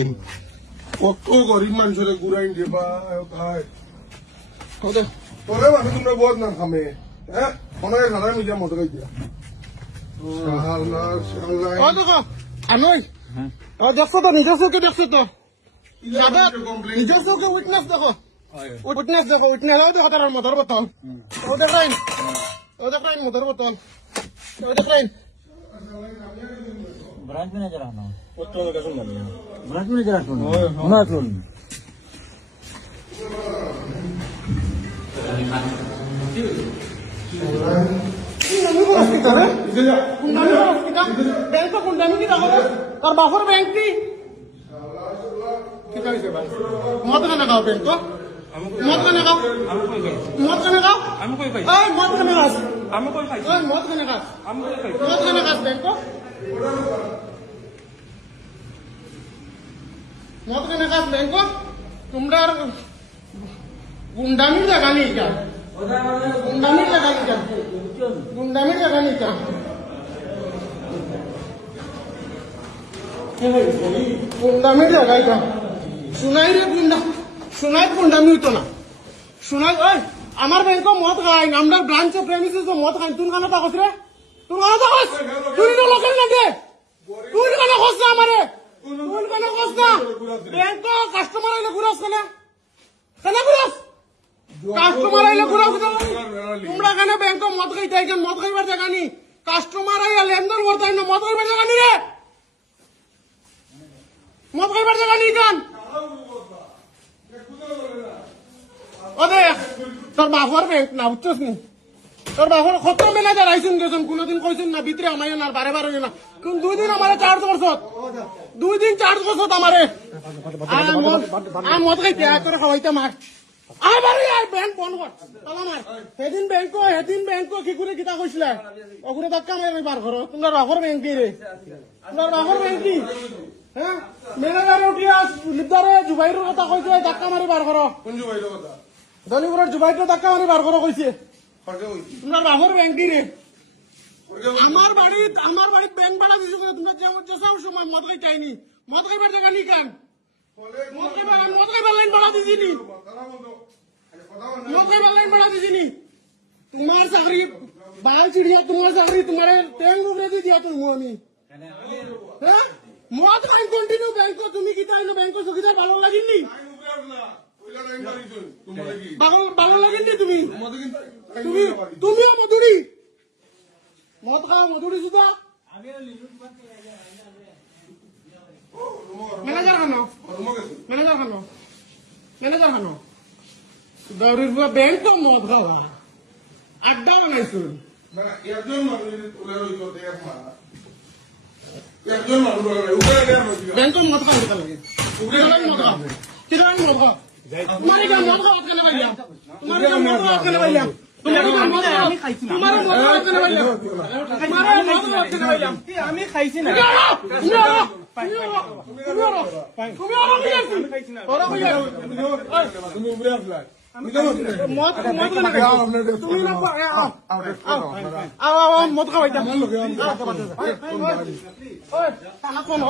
কই কত গরিব মানুষের গুড়াই দেবা তোরে মানুষ তোমরা বহুত নাম খামে হ্যাঁ অনেক খারাপ মিডিয়া মতো গাই দিয়া দেখো আনই দেখছো তো নিজের চোখে দেখছো তো নিজের চোখে উইটনেস দেখো উইটনেস দেখো দেখো তার মদর বোতল ও দেখেন মদর বোতল ও দেখেন ब्रांच मैनेजर आना কত টাকা শুনলাম ब्रांच मैनेजर आना ना सुन बैंक को कुंडा में और बाफर बैंक की मत का लगाओ बैंक को मत का लगाओ मत का लगाओ मत का लगाओ मत का लगाओ बैंक को मत का लगाओ बैंक को तुम्हारा गुंडामी लगा नहीं क्या गुंडामी लगा नहीं क्या गुंडामी लगा नहीं क्या गुंडामी लगाई क्या सुनाई रे गुंडा सुनाई गुंडामी तो ना सुनाई ओए আমার ব্যাংক মত খাই আমরা ব্রাঞ্চ প্রেমিসিস মত খাই তুই কানা তাকস রে তুই কানা তাকস তুই তো লোকাল না দে তুই কানা খস না আমারে তুই কানা খস না ব্যাংক কাস্টমার আইলে ঘুরাস কেনা কেনা ঘুরাস কাস্টমার আইলে ঘুরাস তোমরা কেন ব্যাংক মত খাইতে আইছেন মত খাইবার জায়গা নি কাস্টমার আইলে লেনদেন করতে না মত খাইবার জায়গা নি রে মত খাইবার জায়গা নি কান ওদে তোর বাবার ব্যাংক না বুঝছস নি তোর বাবার কত ম্যানেজার আইছেন গেছেন কোনদিন কইছেন না ভিতরে আমায় না বারে বারে না কোন দুই দিন আমারে চার্জ করছত দুই দিন চার্জ করছত আমারে আ মত খাইতে তোর খাওয়াইতে মার আবারে আই ব্যাংক বন্ধ কর তালা মার সেদিন ব্যাংক কি করে কিতা কইছিলা ওগুরে ধাক্কা মারি বার করো তোমরা বাবার ব্যাংক কি রে তোমরা বাবার ব্যাংক কি হ্যাঁ ম্যানেজার উঠিয়া লিদারে জুবাইরের কথা কইছে ধাক্কা মারি বার করো কোন জুবাইর কথা দলিপুরের জুবাইরটা ধাক্কা মারি বার করো কইছে তোমরা বাবার ব্যাংক কি রে আমার বাড়ির ব্যাংক ভাড়া দিছো তোমরা যে সব সময় মদ খাই চাইনি মদ খাইবার জায়গা নি কান মদ খাইবার লাইন ভাড়া দিছিনি মদ খাইবার লাইন ভাড়া দিছিনি তোমার চাকরি বাল চিড়িয়া তোমার চাকরি তোমার তেল নুকরে দিয়া তুমি আমি হ্যাঁ মদ খাই কন্টিনিউ ব্যাংক তুমি কি তাইনো ব্যাংক চকিদার ভালো লাগিনি ভালো লাগেনি তুমি তুমি মধুরি মদ খাওয়া মধুরি সুদা ম্যানেজার খানো দৌড়ির ব্যাংক তো মদ খাওয়া আড্ডা বানাইছো ব্যাংক মদ খাওয়া লাগে মদ খাওয়া মদ খাওয়া तुम्हारे क्या मौत का बात करने वाली तुम्हारे क्या मौत का बात करने वाली तुम्हारे क्या मौत का तुम्हारे मौत का बात करने वाली तुम्हारे मौत का बात करने वाली আমি খাইছি না তুমি উপরে আসলা মত তুমি না মত খাওয়াইতা ওই তালা কোন